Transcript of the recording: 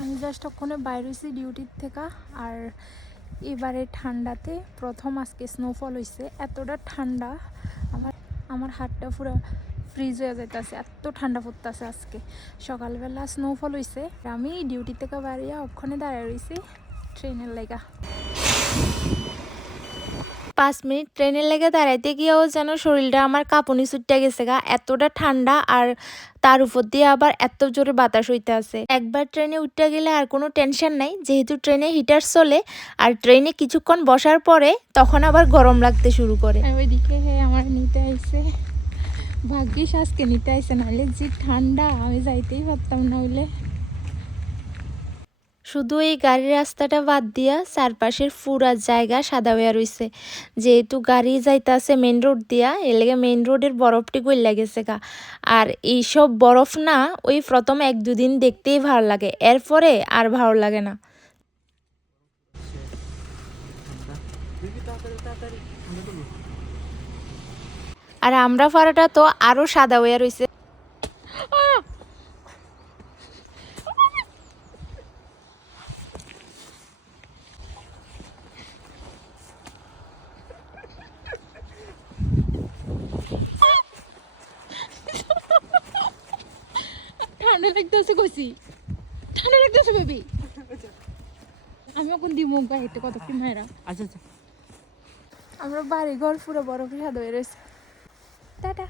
আমি জাস্ট ওখানে বাইর হয়েছি ডিউটির থেকে, আর এবারে ঠান্ডাতে প্রথম আজকে স্নোফল হয়েছে। এতটা ঠান্ডা, আমার আমার হাতটা পুরো ফ্রিজ হয়ে যাইতেছে, এত ঠান্ডা পড়তেছে আজকে। সকালবেলা স্নোফল হয়েছে আমি ডিউটি থেকে বাড়িয়া ওখানে দাঁড়িয়ে রয়েছি ট্রেনের লেগা। পাঁচ মিনিট ট্রেনের লেগে দাঁড়াইতে গিয়েও যেন শরীরটা আমার কাঁপুনি ছুটতে গেছে গা। এতটা ঠান্ডা আর তার উপর দিয়ে আবার এত জোরে বাতাস হইতে আছে। একবার ট্রেনে উঠতে গেলে আর কোনো টেনশন নাই, যেহেতু ট্রেনে হিটার চলে আর ট্রেনে কিছুক্ষণ বসার পরে তখন আবার গরম লাগতে শুরু করে। ওইদিকে আমার নিতে আইছে। ভাগ্যিস আজকে নিতে আইছে, নাহলে যে ঠান্ডা, আমি যাইতেই পারতাম না হইলে। শুধু এই গাড়ির রাস্তাটা বাদ দিয়া চারপাশের পুরা জায়গা সাদা হইয়া রইছে। যেহেতু গাড়ি যাইতাছে মেন রোড দিয়া এলাকা মেন রোডের বরফটি গইলা গেছে গা। আর এইসব বরফ না ওই প্রথম এক দুদিন দেখতেই ভালো লাগে, এরপরে আর ভালো লাগে না। আর আমরা ফাড়াটা তো আরও সাদা হইয়া রইছে। ঠান্ডা লাগতেছে কইছি। ঠান্ডা লাগতেছে বেবি। আমি এখন দিব গাইতে কত কি মায়েরা আচ্ছা আচ্ছা। আমরা বাড়ি ঘর পুরো বরফে সাদা হয়ে রয়েছে। টাটা।